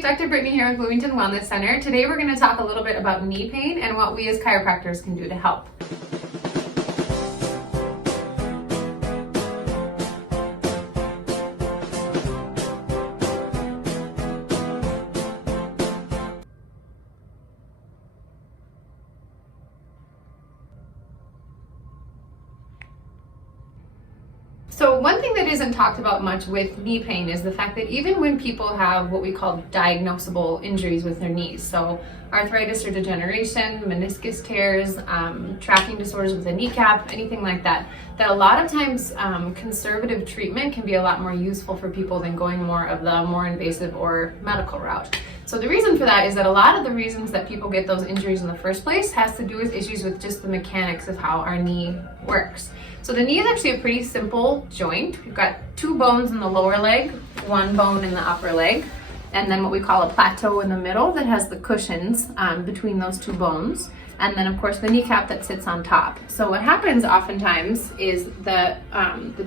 Dr. Brittany here with Bloomington Wellness Center. Today we're going to talk a little bit about knee pain and what we as chiropractors can do to help. So one thing that isn't talked about much with knee pain is the fact that even when people have what we call diagnosable injuries with their knees, so arthritis or degeneration, meniscus tears, tracking disorders with the kneecap, anything like that, that a lot of times conservative treatment can be a lot more useful for people than going more of the more invasive or medical route. So the reason for that is that a lot of the reasons that people get those injuries in the first place has to do with issues with just the mechanics of how our knee works. So the knee is actually a pretty simple joint. We've got two bones in the lower leg, one bone in the upper leg, and then what we call a plateau in the middle that has the cushions between those two bones. And then of course the kneecap that sits on top. So what happens oftentimes is the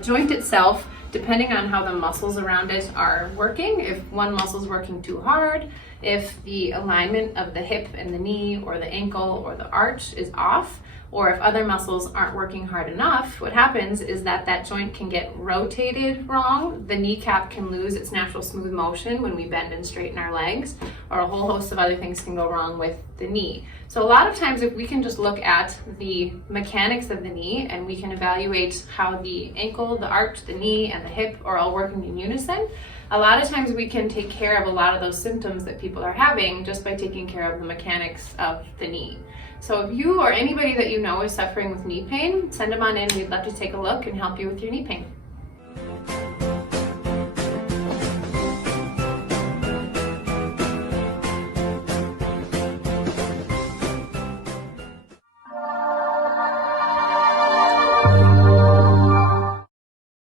joint itself, depending on how the muscles around it are working, if one muscle is working too hard, if the alignment of the hip and the knee or the ankle or the arch is off, or if other muscles aren't working hard enough, what happens is that that joint can get rotated wrong. The kneecap can lose its natural smooth motion when we bend and straighten our legs, or a whole host of other things can go wrong with the knee. So a lot of times if we can just look at the mechanics of the knee and we can evaluate how the ankle, the arch, the knee, and the hip are all working in unison, a lot of times we can take care of a lot of those symptoms that people are having just by taking care of the mechanics of the knee. So if you or anybody that you know is suffering with knee pain, send them on in. We'd love to take a look and help you with your knee pain.